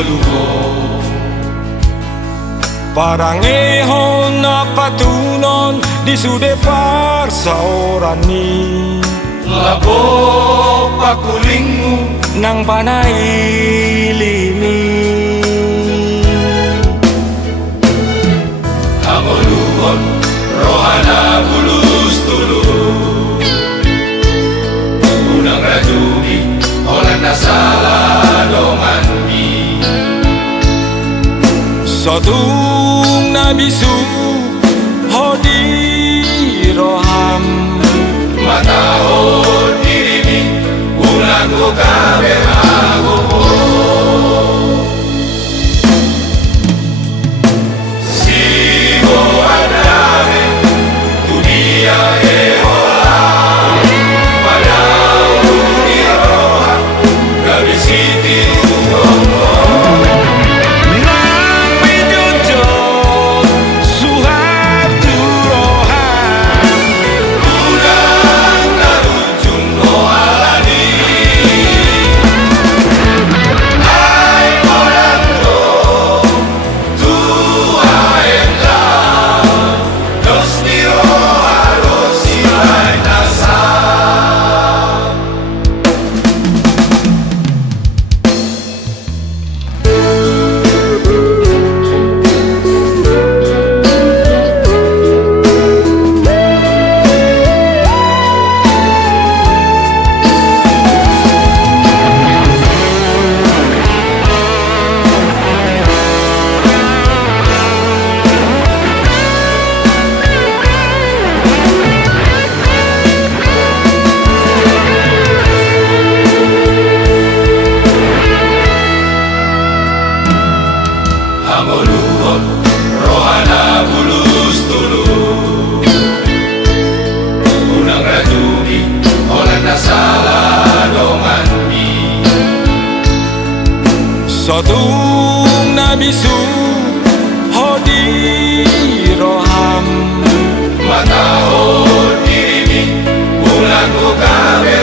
leluhur. Parangehon na patunon di sude parsaorani, Labo pakulingmu nang panailimi. Hamoluhon rohana bulus tulu, unang rajumi olan nasala donganmi. Sotung nabisu hodi roham, Matahon dirimi ulang ko kabe agopo. Sigo adame dunia ehola, padau di roha gabisiti ugomo. nang pijojo suhartu roham. Ulang narujung rohalani, ai orang do tua enda dos di roha dos silai nasa. Hamoluhon rohana bulus tulu, unang rajumi olan nasala donganmi. Sotung nabisu hodi roham, Matahon dirimi ulang ko kabe